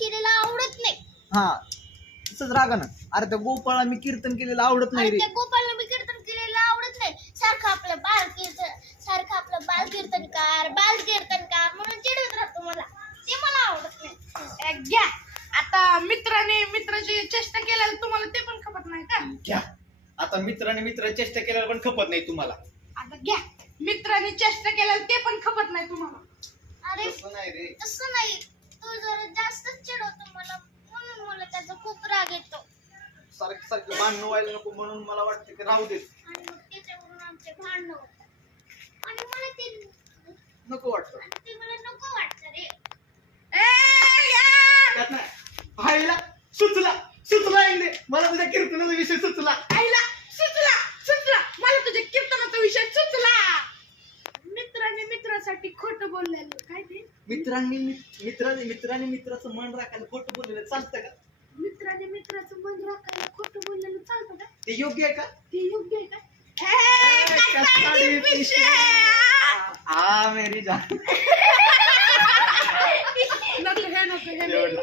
केलेलं आवडत नाही. हा तसंच रागानं. अरे त्या गोपाळला मी कीर्तन केलेलं आवडत नाही आणि रे. त्या गोपालला मी कीर्तन केलेलं आवडत नाही. सारखं आपलं बाल कीर्तनकार म्हणून चिडवत राहतो मला. ते मला आवडत नाही. घ्या आता मित्राने मित्राची चेष्टा केल्याला तुम्हाला ते पण खपत नाही का? घ्या आता मित्राने मित्र चेष्टा केल्यावर पण खपत नाही तुम्हाला. आता घ्या मित्राने चेष्टा केल्याला ते पण खपत नाही तुम्हाला. अरे तसं नाही रे. तसं नाही, तू जरा जास्तच चिडवतो मला, म्हणून मला त्याचा खूप राग येतो. सारखं सारखं भांडण व्हायला नको म्हणून मला वाटतं की राहू देत. आणि मग त्याच्यावरून आमचे भांडणं होतात. आणि मला ते नको वाटतं. नको वाटतं रे. त्यात नाही आईला सुचला एकदा मला तुझ्या कीर्तनाचा विषय सुचला. आईला सुचला मला तुझ्या कीर्तनाचा विषय सुचला. मित्राने मित्रासाठी खोटं बोललेलं काय ते? मित्राने मित्राचं मन राखायला खोटं बोललेलं चालतं का? मित्राने मित्राचं मन राखायला खोटं बोललेलं चालतं का? ते योग्य आहे का? ते योग्य आहे का? कसाडी पिशे. आ मेरी जान. नको हे नको हे नको.